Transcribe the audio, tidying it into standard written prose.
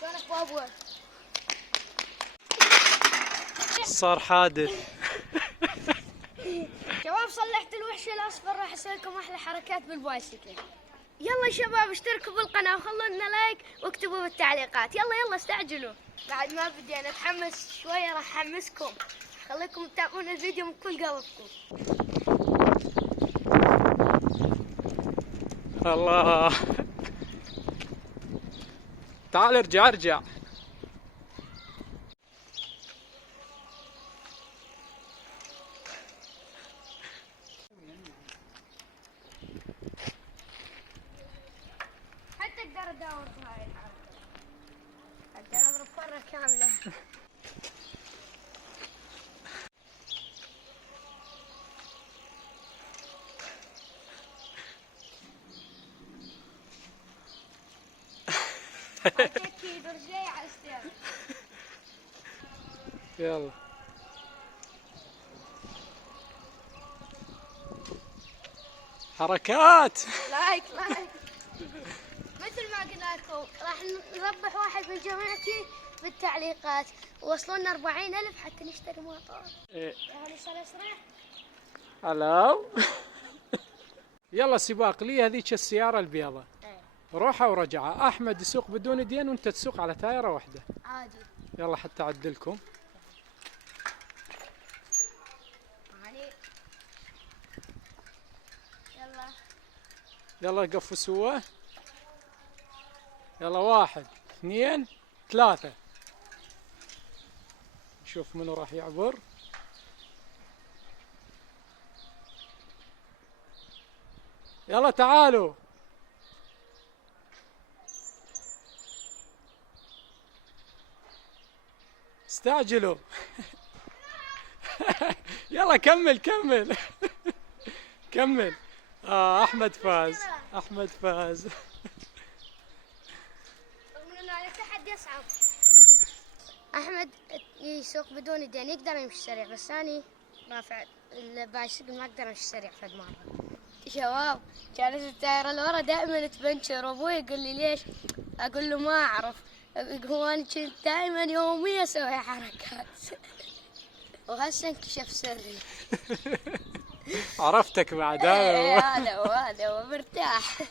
شلونك بابا؟ صار حادث. شباب صلحت الوحش الاصفر، راح اسوي لكم احلى حركات بالبايسكل. يلا شباب اشتركوا بالقناه وخلوا لنا لايك واكتبوا بالتعليقات. يلا استعجلوا. بعد ما بدينا اتحمس شويه راح احمسكم. خليكم تتابعون الفيديو من كل قلبكم. الله، تعال ارجع. حتى اقدر اداور بهاي الحركه، اقدر اضرب كره كامله. حطيت ايد ورجلي على الستير. يلا حركات. لايك مثل ما قلنا لكم راح نربح واحد من جماعتي بالتعليقات، وصلونا 40,000 حتى نشتري موتور. يعني صار اسرع. هلاو. يلا سباق لي هذيك السيارة البيضة، روحة ورجعة. أحمد يسوق بدون يدين وأنت تسوق على تايرة واحدة. عادي. يلا حتى أعدلكم. يعني يلا قفوا سوا. يلا 1 2 3. نشوف منو راح يعبر. يلا تعالوا. استعجلوا. يلا كمل. كمل. احمد فاز. رغم انه التحدي اصعب. احمد يسوق بدون يدين يقدر يمشي سريع، بس اني رافع البايسكل ما اقدر امشي سريع فد مره. شباب كانت التايره اللي ورا دائما تبنشر، وابوي يقول لي ليش؟ اقول له ما اعرف. هو انا كنت دائما يوميا اسوي حركات. وهسه انكشف سري. عرفتك بعد. هذا هذا هو مرتاح.